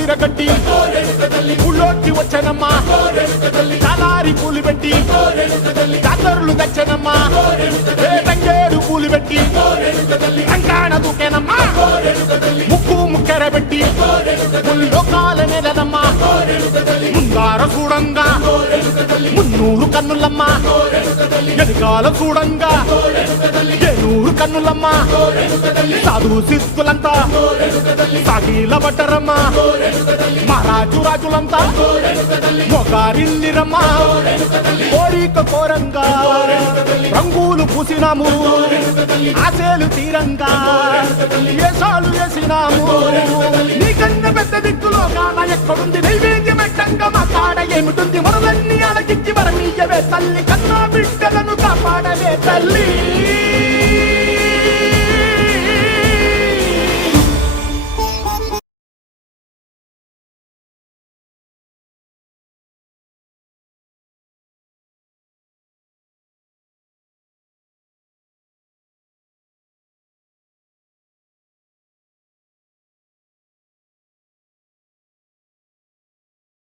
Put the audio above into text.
విరగట్టి ఊళ్ళోకి వచ్చనమ్మా చాలారి పూలు పెట్టి జాతరులు తెచ్చనమ్మా తంగేడు పూలు పెట్టి రంగాణ దూకేనమ్మా ముక్కు ముక్కెర పెట్టి ముల్లోకాల నెలనమ్మా ముందార చూడంగా మున్నూరు కన్నులమ్మా ఎనకాల చూడంగా ఏనూరు కన్నులమ్మా సాధు సిద్ధులంతా సాగిల పట్టరమ్మా మహారాజు రాజులంతా మొగారిల్లిరమ్మా కోరిక కోరంగా రంగులు పూసినాము ఆశలు తీరంగా ఏసాలు వేసినాము నీకన్నా పెద్ద దిక్కులో కాన ఎక్కడుంది నైవేద్యం పెట్టంగా మా కాడ ఏమిటుంది మనలన్నీ అలకించి మరమీయవే తల్లి